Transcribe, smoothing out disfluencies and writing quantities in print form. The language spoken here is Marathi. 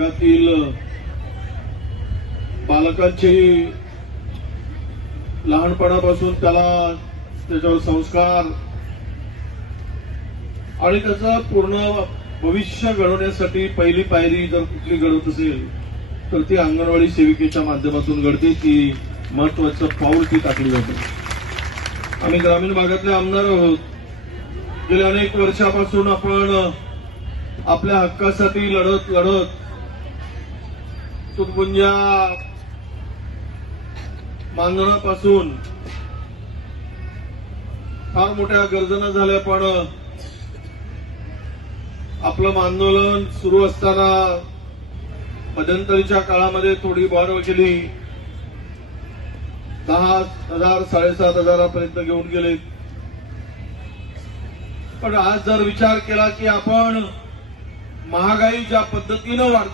भागातील बालकांची लहानपणापासून त्याच्यावर संस्कार आणि त्याचं पूर्ण भविष्य घडवण्यासाठी पहिली पायरी जर कुठली घडवत असेल तर ती अंगणवाडी सेविकेच्या माध्यमातून घडते. ती महत्वाचं पाऊल ती टाकली जाते. आम्ही ग्रामीण भागातले आमदार आहोत. गेल्या अनेक वर्षापासून आपण आपल्या हक्कासाठी लढत तुटपुंजा मानधनापासून फार मोठ्या गर्जना झाल्या, पण आपलं आंदोलन सुरू असताना मध्यंतरीच्या काळामध्ये थोडी वाढ केली. 10,000 7,500 पर्यंत घेऊन गेले. पण आज जर विचार केला की आपण महागाई ज्या पद्धतीनं वाढते